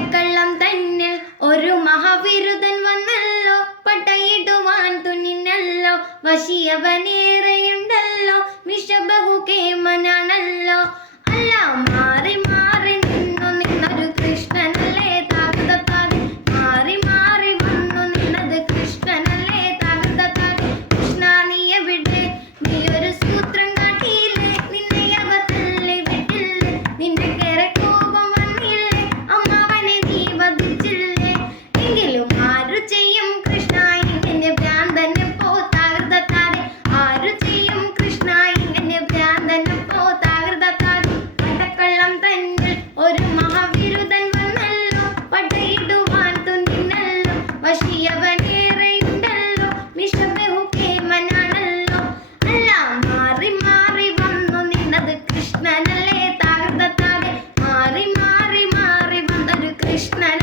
പട്ടക്കള്ളം തന്നിൽ ഒരു മഹാവിരുദ്ധൻ വന്നല്ലോ, പട്ടയിടുവാൻ തുനിഞ്ഞല്ലോ, വശിയവനേറെയുണ്ടല്ലോ, വിഷബഹുകേമനാണല്ലോ. അല്ല മാറി മാറി നിന്നു നിന്നൊരു കൃഷ്ണനല്ലേ താകൃതത്താകെ, മാറി മാറി വന്നു നിന്നത് കൃഷ്ണനല്ലേ താകൃതത്താകെ. കൃഷ്ണ നീ എവിടെ, നീ ഒരു സൂത്രം കാട്ടിയില്ലേ, നിന്നെ അവ തള്ളി വിട്ടില്ലേ, നിന്റെ കേറെ കോപം വന്നില്ലേ, അമ്മാവനെ നീ വധിച്ചില്ലേ. എങ്കിലും ആരു ചെയ്യും കൃഷ്ണ ഇങ്ങനെ ഭ്രാന്തനെ പോ താകൃതത്താകെ, ആരു ചെയ്യും കൃഷ്ണ ഇങ്ങനെ ഭ്രാന്തനെ പോ താകൃതത്താകെ. പട്ടക്കള്ളം തന്നിൽ ഒരു മഹാവിരുദ്ധൻ വന്നല്ലോ, പട്ടയിടുവാൻ തുനിഞ്ഞല്ലോ, വശിയവനേറെയുണ്ടല്ലോ, വിഷബഹുകേമനാണല്ലോ. അല്ല മാറി മാറി വന്നു നിന്നത് കൃഷ്ണനല്ലേ താകൃതത്താകെ, മാറി മാറി മാറി വന്നൊരു കൃഷ്ണൻ